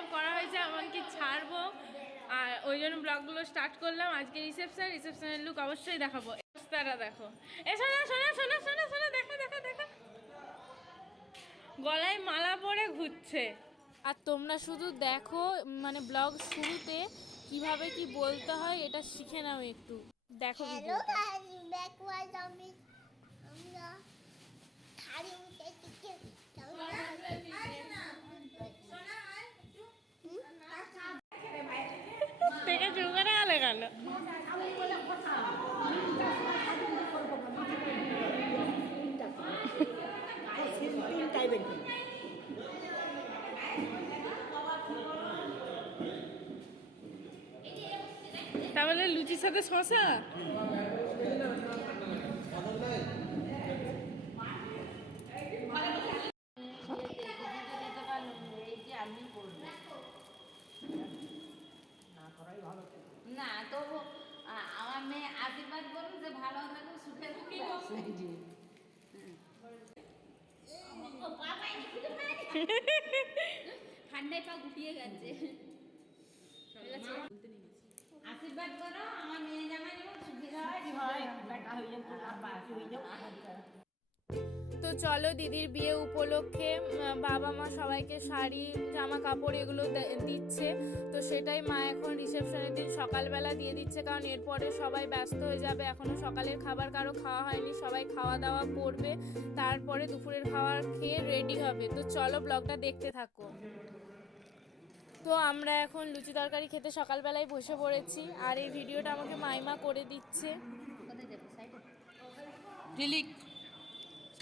সব করা হয়েছে, এমনকি ছাড়বো, আর ওই জন্য ব্লগগুলো স্টার্ট করলাম। আজকে রিসেপশনের লুক অবশ্যই দেখাবো। তারা দেখো, এ শোনা শোনা শোনা শোনা শোনা, দেখো দেখো দেখো, গলায় মালা পরে ঘুরছে। আর তোমরা শুধু দেখো, মানে ব্লগ শুরুতে কিভাবে কি বলতে হয় এটা শিখে নাও একটু, দেখো ভিডিওটা। থেকে চুকারে আলে গেল। তাহলে লুচির সাথে শশা, না তবু আমার মেয়ে আশীর্বাদ করুন যে ভালো থাকুক, সুখে থাকুক। ঠান্ডায় পা গুটিয়ে গেছে। আশীর্বাদ করো আমার মেয়ে জামাই যেমন সুখে হয়। তো চলো, দিদির বিয়ে উপলক্ষে বাবা মা সবাইকে শাড়ি জামা কাপড় এগুলো দিচ্ছে। তো সেটাই মা এখন রিসেপশনের দিন সকালবেলা দিয়ে দিচ্ছে, কারণ এরপরে সবাই ব্যস্ত হয়ে যাবে। এখনও সকালের খাবার কারো খাওয়া হয়নি, সবাই খাওয়া দাওয়া করবে, তারপরে দুপুরের খাবার খেয়ে রেডি হবে। তো চলো ব্লগটা দেখতে থাকো। তো আমরা এখন লুচি তরকারি খেতে সকালবেলায় বসে পড়েছি, আর এই ভিডিওটা আমাকে মাইমা করে দিচ্ছে।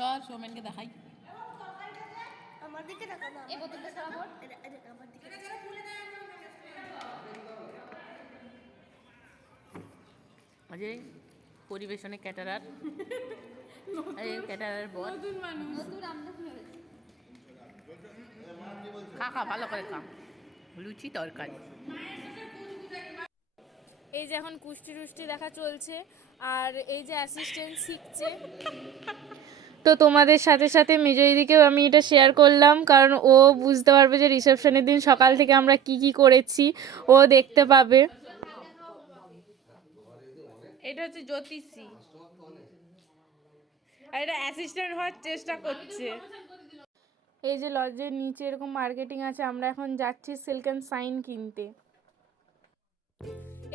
চল সৌমেনকে দেখাই। আমার দিকে তাকাও না, এই বোতলটা সরাবো, আমার দিকে। আজকে পরিবেশনে ক্যাটারার, ক্যাটারার বল, নতুন আমদানি হয়েছে। খা ভালো করে খা, লুচি তরকারি। এই যে এখন কুষ্টি টুষ্টি দেখা চলছে, আর এই যে অ্যাসিস্ট্যান্ট শিখছে। তো তোমাদের সাথে সাথে মেজদিকেও আমি এটা শেয়ার করলাম, কারণ ও বুঝতে পারবে যে রিসেপশনের দিন সকাল থেকে আমরা কি কি করেছি, ও দেখতে পাবে। এটা হচ্ছে জ্যোতিষী, আর এটা অ্যাসিস্ট্যান্ট হওয়ার চেষ্টা করছে। এই যে লজের নিচে এরকম মার্কেটিং আছে, আমরা এখন যাচ্ছি সিল্ক অ্যান্ড সাইন কিনতে।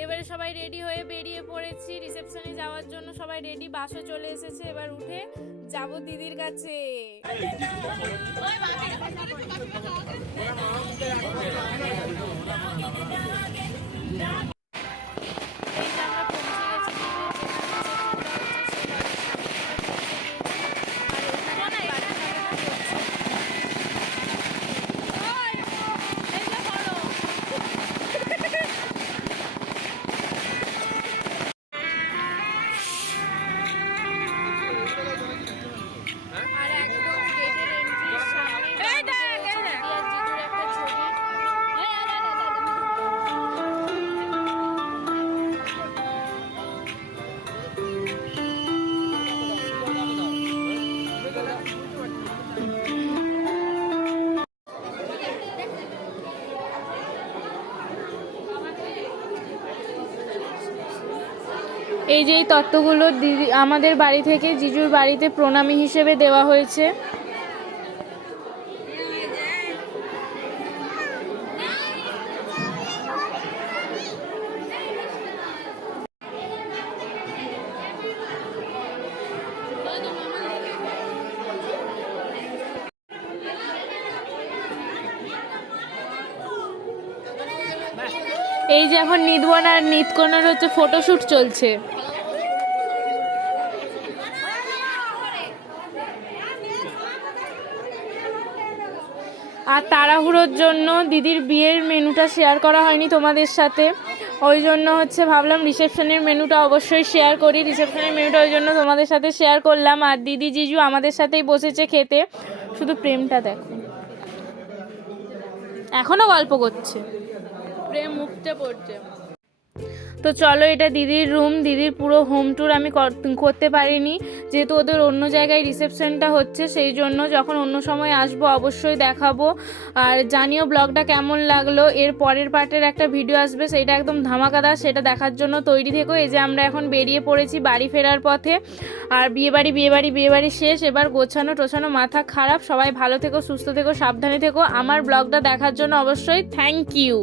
এবারে সবাই রেডি হয়ে বেরিয়ে পড়েছি রিসেপশনে যাওয়ার জন্য, সবাই রেডি, বাসও চলে এসেছে। এবার উঠে যাব দিদির কাছে। এই যে এই তত্ত্বগুলো দিদি আমাদের বাড়ি থেকে জিজুর বাড়িতে প্রণামী হিসেবে দেওয়া হয়েছে। এই যে এখন নিদওয়ান আর নিতকনের হচ্ছে ফটোশ্যুট চলছে। আর তাড়াহুড়োর জন্য দিদির বিয়ের মেনুটা শেয়ার করা হয়নি তোমাদের সাথে, ওই জন্য হচ্ছে ভাবলাম রিসেপশনের মেনুটা অবশ্যই শেয়ার করি। রিসেপশনের মেনুটা ওই জন্য তোমাদের সাথে শেয়ার করলাম। আর দিদি জিজু আমাদের সাথেই বসেছে খেতে, শুধু প্রেমটা দেখো, এখনও গল্প করছে, প্রেম মুখতে পড়ছে। তো চলো, এটা দিদির রুম। দিদির পুরো হোম ট্যুর আমি করতে পারিনি, যেহেতু ওদের অন্য জায়গায় রিসেপশনটা হচ্ছে, সেই জন্য যখন অন্য সময় আসবো অবশ্যই দেখাবো। আর জানিও ব্লগটা কেমন লাগলো। এর পরের পার্টের একটা ভিডিও আসবে, সেইটা একদম ধামাকাদার, সেটা দেখার জন্য তৈরি থেকো। এই যে আমরা এখন বেরিয়ে পড়েছি বাড়ি ফেরার পথে। আর বিয়েবাড়ি শেষ, এবার গোছানো টোছানো, মাথা খারাপ। সবাই ভালো থেকো, সুস্থ থেকো, সাবধানে থেকো। আমার ব্লগটা দেখার জন্য অবশ্যই থ্যাংক ইউ।